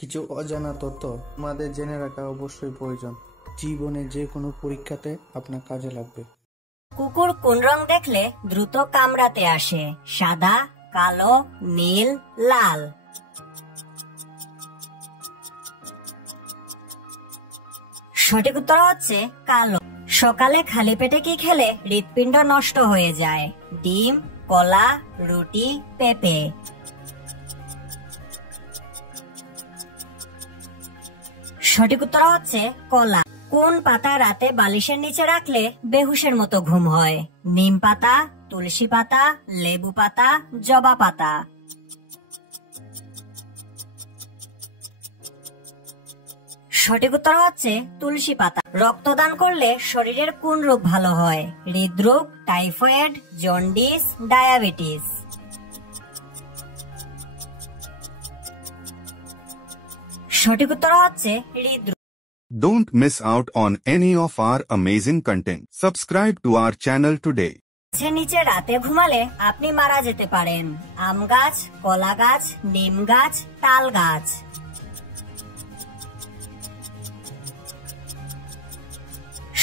কিছু অজানা তথ্য আমাদের জেনে রাখা অবশ্যই প্রয়োজন। জীবনে যে কোনো পরীক্ষাতে আপনার কাজে লাগবে। কুকুর কোন রং দেখলে দ্রুত কামড়াতে আসে? সাদা, কালো, নীল, লাল। সঠিক উত্তর হচ্ছে কালো। সকালে খালি পেটে কি খেলে হৃৎপিণ্ড নষ্ট হয়ে যায়? ডিম, কলা, রুটি, পেঁপে। সঠিক উত্তর হচ্ছে কলা। কোন পাতা রাতে বালিশের নিচে রাখলে বেহুশের মতো ঘুম হয়? নিম পাতা, তুলসী পাতা, লেবু পাতা, জবা পাতা। সঠিক উত্তর হচ্ছে তুলসী পাতা। রক্তদান করলে শরীরের কোন রোগ ভালো হয়? হৃদরোগ, টাইফয়েড, জন্ডিস, ডায়াবেটিস। সঠিক উত্তর হচ্ছে হৃদরোগ। Don't miss out on any of our amazing content. Subscribe to our channel today. গাছের নিচে রাতে ঘুমালে আপনি মারা যেতে পারেন। আম গাছ, কলা গাছ, নিম গাছ, তাল গাছ।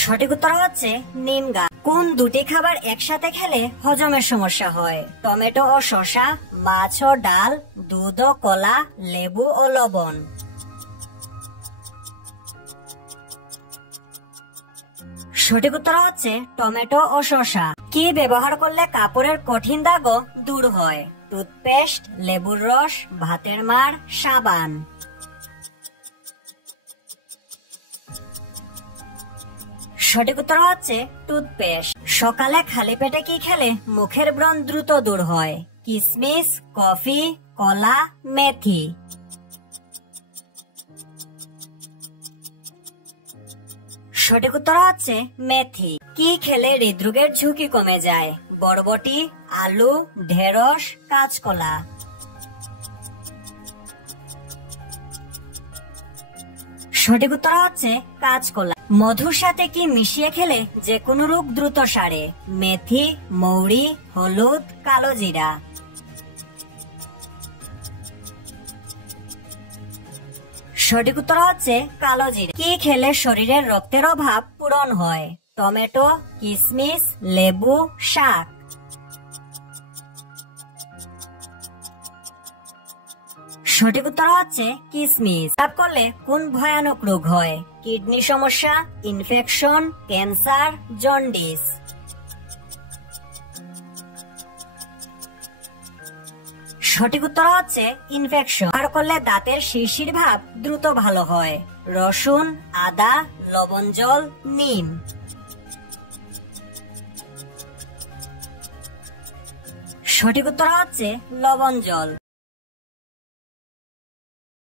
সঠিক উত্তর হচ্ছে নিম গাছ। কোন দুটি খাবার একসাথে খেলে হজমের সমস্যা হয়? টমেটো ও শসা, মাছ ও ডাল, দুধ ও কলা, লেবু ও লবণ। সঠিক উত্তর হচ্ছে টমেটো ও শসা। কি ব্যবহার করলে কাপড়ের কঠিন দাগও দূর হয়? টুথপেস্ট, লেবুর রস, ভাতের মাড়, সাবান। সঠিক উত্তর হচ্ছে টুথপেস্ট। সকালে খালি পেটে কি খেলে মুখের ব্রণ দ্রুত দূর হয়? কিশমিশ, কফি, কলা, মেথি। সঠিক উত্তর হচ্ছে মেথি। কি খেলে হৃদরোগের ঝুঁকি কমে যায়? বরবটি, আলু, ঢেঁড়স, কাঁচকলা। সঠিক উত্তর হচ্ছে কাঁচকলা। মধুর সাথে কি মিশিয়ে খেলে যে কোনো রোগ দ্রুত সারে? মেথি, মৌরি, হলুদ, কালো জিরা। সঠিক উত্তর হচ্ছে কালো জিরা। কি খেলে শরীরের রক্তের অভাব পূরণ হয়? টমেটো, কিশমিশ, লেবু, শাক। সঠিক উত্তর হচ্ছে কিশমিশ। পেশাব করলে কোন ভয়ানক রোগ হয়? কিডনি সমস্যা, ইনফেকশন, ক্যান্সার, জন্ডিস। সঠিক উত্তর হচ্ছে ইনফেকশন। ব্যবহার করলে দাঁতের শিরশির ভাব দ্রুত ভালো হয়? রসুন, আদা, লবণ জল, নিম। সঠিক উত্তর হচ্ছে লবণ জল।